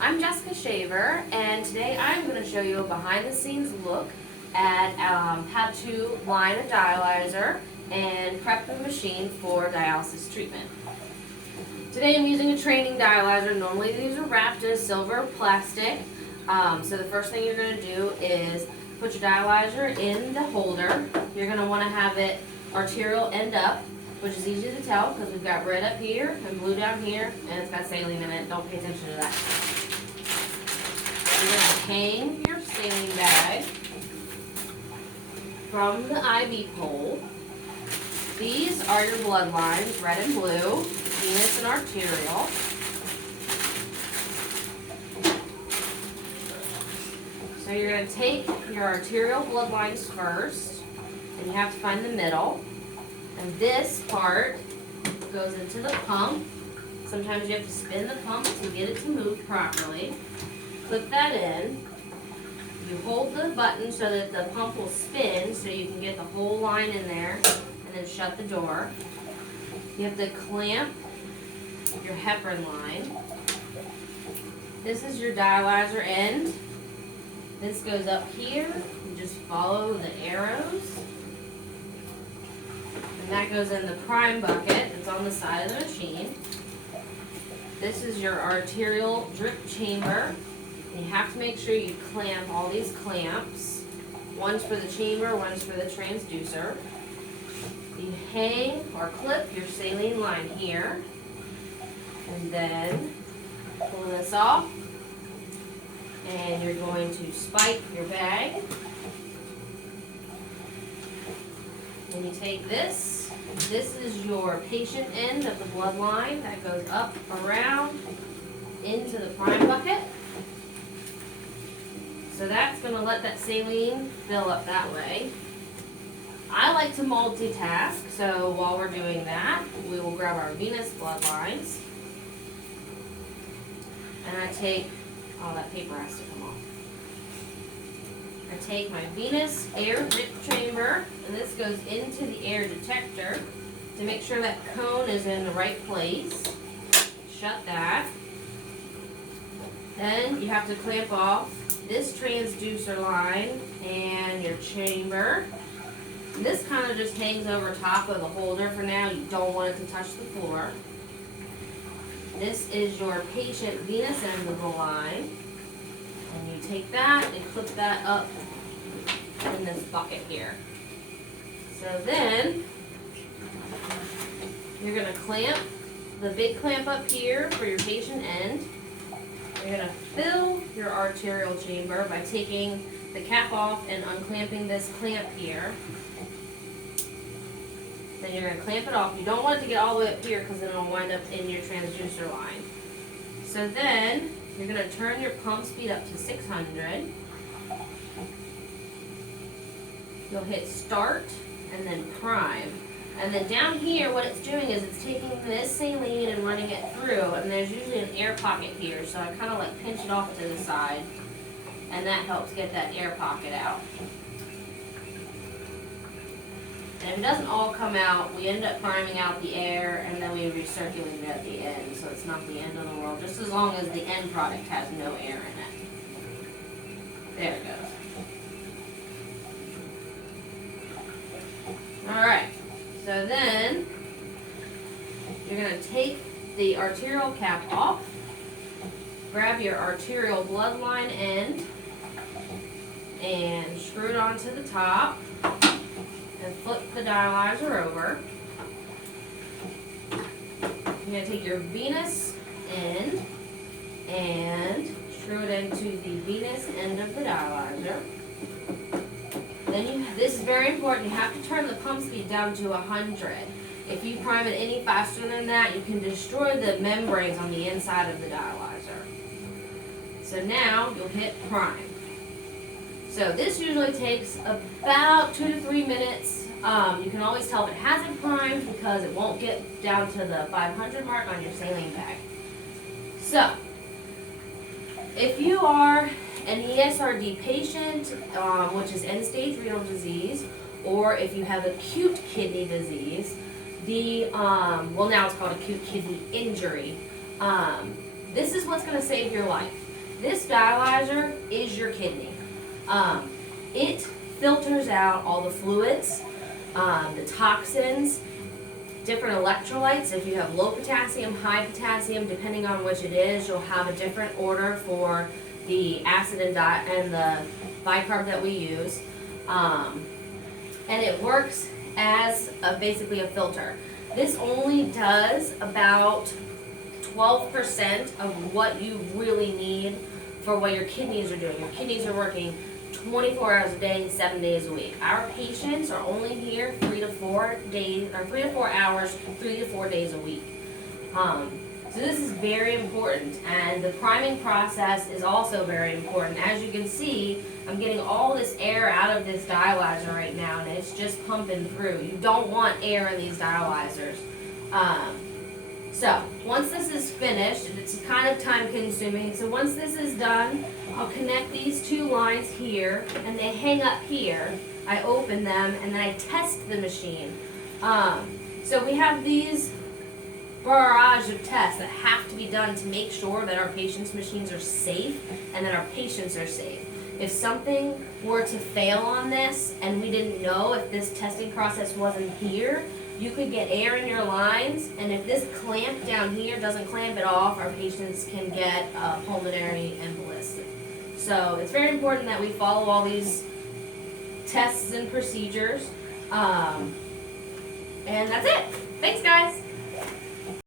I'm Jessica Shaver, and today I'm going to show you a behind-the-scenes look at how to line a dialyzer and prep the machine for dialysis treatment. Today I'm using a training dialyzer. Normally these are wrapped in a silver plastic. So the first thing you're going to do is put your dialyzer in the holder. You're going to want to have it arterial end up, which is easy to tell because we've got red up here and blue down here, and it's got saline in it. Don't pay attention to that. You're going to hang your saline bag from the IV pole. These are your blood lines, red and blue, venous and arterial. So you're going to take your arterial blood lines first, and you have to find the middle. And this part goes into the pump. Sometimes you have to spin the pump to get it to move properly. Clip that in. You hold the button so that the pump will spin so you can get the whole line in there, and then shut the door. You have to clamp your heparin line. This is your dialyzer end. This goes up here. You just follow the arrows. And that goes in the prime bucket that's on the side of the machine. This is your arterial drip chamber. You have to make sure you clamp all these clamps. One's for the chamber, one's for the transducer. You hang or clip your saline line here. And then pull this off. And you're going to spike your bag. And you take this. This is your patient end of the blood line that goes up, around, into the prime bucket. So that's going to let that saline fill up that way. I like to multitask, so while we're doing that, we will grab our venous blood lines. And I take, oh, that paper has to come off. I take my venous air drip chamber, and this goes into the air detector to make sure that cone is in the right place. Shut that. Then you have to clamp off this transducer line and your chamber. And this kind of just hangs over top of the holder for now. You don't want it to touch the floor. This is your patient venous end of the line. And you take that and clip that up in this bucket here. So then, you're going to clamp the big clamp up here for your patient end. You're going to fill your arterial chamber by taking the cap off and unclamping this clamp here. Then you're going to clamp it off. You don't want it to get all the way up here because then it'll wind up in your transducer line. So then, you're going to turn your pump speed up to 600. You'll hit start and then prime. And then down here, what it's doing is it's taking this saline and running it through, and there's usually an air pocket here, so I kind of like pinch it off to the side, and that helps get that air pocket out. And if it doesn't all come out, we end up priming out the air, and then we recirculate it at the end, so it's not the end of the world, just as long as the end product has no air in it. There it goes. Alright. So then, you're going to take the arterial cap off, grab your arterial blood line end, and screw it onto the top, and flip the dialyzer over. You're going to take your venous end, and screw it into the venous end of the dialyzer. Then this is very important, you have to turn the pump speed down to 100. If you prime it any faster than that, you can destroy the membranes on the inside of the dialyzer. So now you'll hit prime. So this usually takes about 2 to 3 minutes. You can always tell if it hasn't primed because it won't get down to the 500 mark on your saline bag. So, if you are an ESRD patient, which is end-stage renal disease, or if you have acute kidney disease, well now it's called acute kidney injury, this is what's going to save your life. This dialyzer is your kidney. It filters out all the fluids, the toxins, different electrolytes. If you have low potassium, high potassium, depending on which it is, you'll have a different order for the acid and the bicarb that we use. And it works as basically a filter. This only does about 12% of what you really need for what your kidneys are doing. Your kidneys are working 24 hours a day, 7 days a week. Our patients are only here 3 to 4 days, or 3 to 4 hours, 3 to 4 days a week. So this is very important, and the priming process is also very important. As you can see, I'm getting all this air out of this dialyzer right now, and it's just pumping through. You don't want air in these dialyzers. So once this is finished, it's kind of time consuming. So once this is done, I'll connect these two lines here, and they hang up here. I open them, and then I test the machine. So we have these barrage of tests that have to be done to make sure that our patients' machines are safe and that our patients are safe. If something were to fail on this and we didn't know, if this testing process wasn't here, you could get air in your lines, and if this clamp down here doesn't clamp it off, our patients can get pulmonary embolus. So it's very important that we follow all these tests and procedures. And that's it. Thanks, guys.